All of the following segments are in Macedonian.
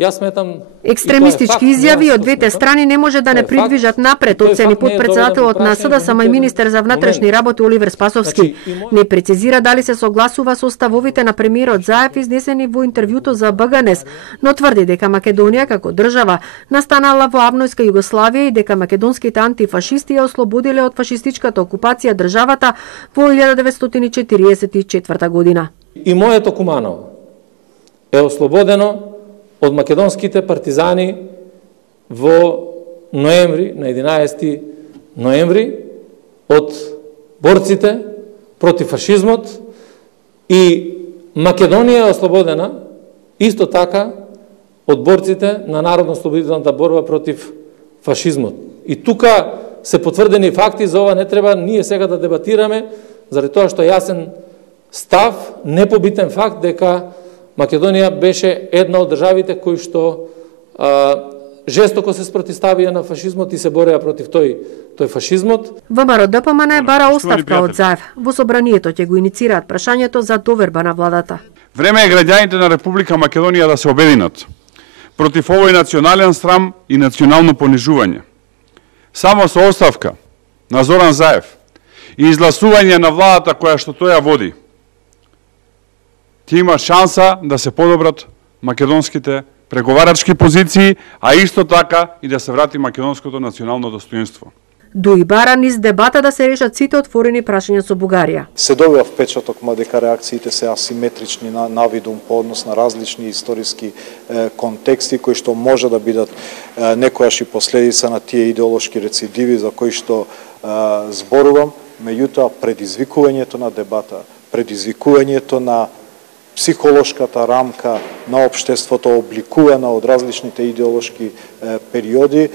Јас сметам екстремистички изјави од двете страни не може да не придвижат напред, оцени потпредседателот на СДСМ и министер за внатрешни работи Оливер Спасовски. Не прецизира дали се согласува со ставовите на премиерот Заев изнесени во интервјуто за БГНЕС, но тврди дека Македонија како држава настанала во авнојска Југославија и дека македонските антифашисти ја ослободиле од фашистичката окупација државата во 1944 година. И моето Куманово е ослободено од македонските партизани во ноември, на 11 ноември, од борците против фашизмот, и Македонија е ослободена исто така од борците на народно-ослободителната борба против фашизмот. И тука се потврдени факти, за ова не треба ние сега да дебатираме, заради тоа што јасен став, непобитен факт дека Македонија беше една од државите кои што жестоко се спротивставија на фашизмот и се бореа против тој фашизмот. ВМРО ДПМН бара оставка од Заев. Во собранието ќе го иницираат прашањето за доверба на владата. Време е граѓаните на Република Македонија да се обединат против овој национален срам и национално понижување. Само со оставка на Зоран Заев и изгласување на владата која што тој ја води, ќе има шанса да се подобрат македонските преговарачки позиции, а исто така и да се врати македонското национално достоинство. Дуи бара низ дебата да се решат сите отворени прашања со Бугарија. Се добива впечаток, дека реакциите се асиметрични на видум по однос на различни историски контексти кои што може да бидат некојаш и последица на тие идеолошки рецидиви за кои што зборувам, меѓутоа предизвикувањето на дебата, предизвикувањето на психолошката рамка на општеството обликувана од различните идеолошки периоди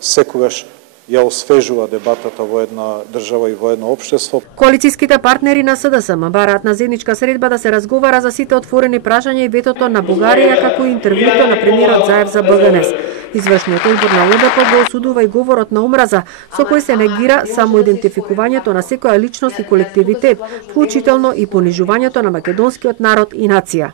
секогаш ја освежува дебатата во една држава и во едно општество. Коалицијските партнери на СДСМ бараат на заедничка средба да се разговара за сите отворени прашања и ветото на Бугарија, како и интервјуто на премиерот Заев за БГНЕС. Извршниот одбор на ЛДП го осудува и говорот на омраза, со кој се негира самоидентификувањето на секоја личност и колективитет, вклучително и понижувањето на македонскиот народ и нација.